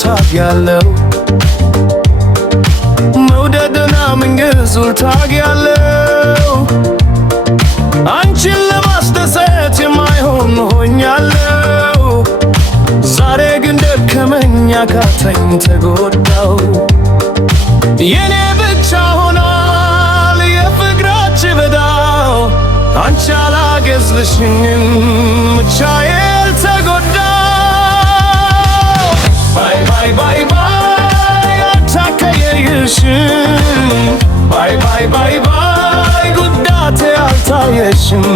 ታግያለሁ መውደድና ምንግዙር ታግያለሁ አንቺን ለማስደሰት የማይሆን ሆኛለሁ ዛሬ ግን ደከመኝ አቃተኝ ተጎዳው የኔ ብቻ ሆኗል የፍቅራችን በዳው አንቺ አላገዝልሽኝም ብቻዬን ተጎዳው ባይ ባይ ባይ ባይ አታከየሽም ባይ ባይ ባይ ባይ ጉዳቴ አልታየሽም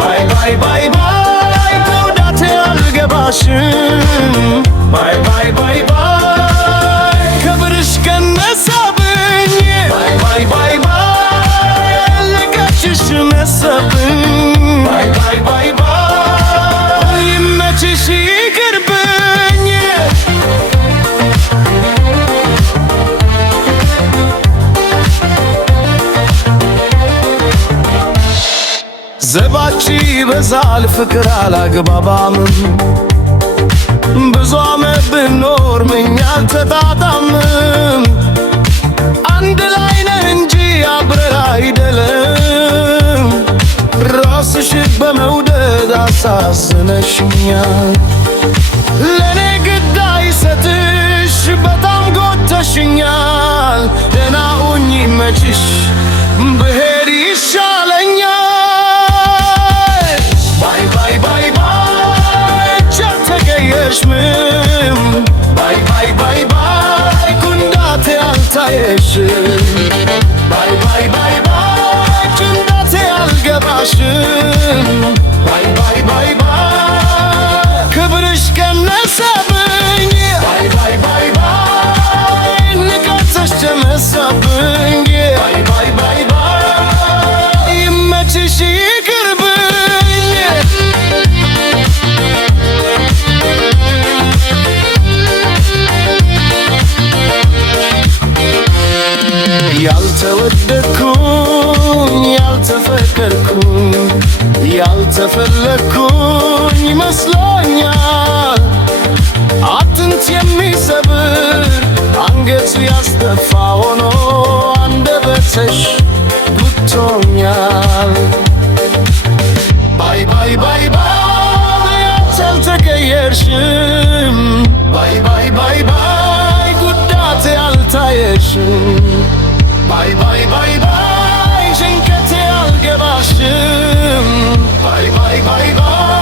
ባይ ባይ ባይ ባይ ጉዳቴ አልገባሽም ባይ ባይ ባይ ባይ ክብርሽ ቀነሰብኝ ባይ ባይ ባይ ባይ ልቀሽሽ ነሰብኝ ባይ ባይ ባይ ባይ ይመችሽ ይቅርብኝ ዘባች በዛል ፍቅር አላግባባምም ብዙ ዓመት ብኖር ምኛ አልተጣጣምም አንድ ላይ ነን እንጂ አብረን አይደለም ራስሽ በመውደድ አሳዝነሽኛል ለኔ ግድ አይሰጥሽ በጣም ጎተሽኛል ደህና ሁኚ ይመችሽ ብሄድ ይሻለኛል ባይ ባይ ባይ ባይ ቻልተቀየሽም ባይ ባይ ባይ ባይ ጉዳቴ አልታየሽም ባይ ባይ ባይ ባይ ጭንቀቴ አልገባሽም ባይ ባይ ባይ ባይ ክብርሽ ቀነሰብኝ ባይ ባይ ባይ ባይ ንቀትሽ ጨመሰብኝ ባይ ባይ ባይ ባይ ይመችሽ ይቅርብኝ ያልተወደድኩኝ ያልተፈቀርኩኝ ያልተፈለግኩኝ ይመስለኛል አጥንት የሚሰብር አንገቱ ያስደፋ ሆኖ አንደበትሽ ጉቶኛል ባይ ባይ ባይ ባይ አልተቀየርሽም ባይ ባይ ባይ ባይ ጉዳቴ አልታየሽም ባይ ባይ ባይ ባይ ጭንቀቴ አልገባሽም ባይ ባይ ባይ ባይ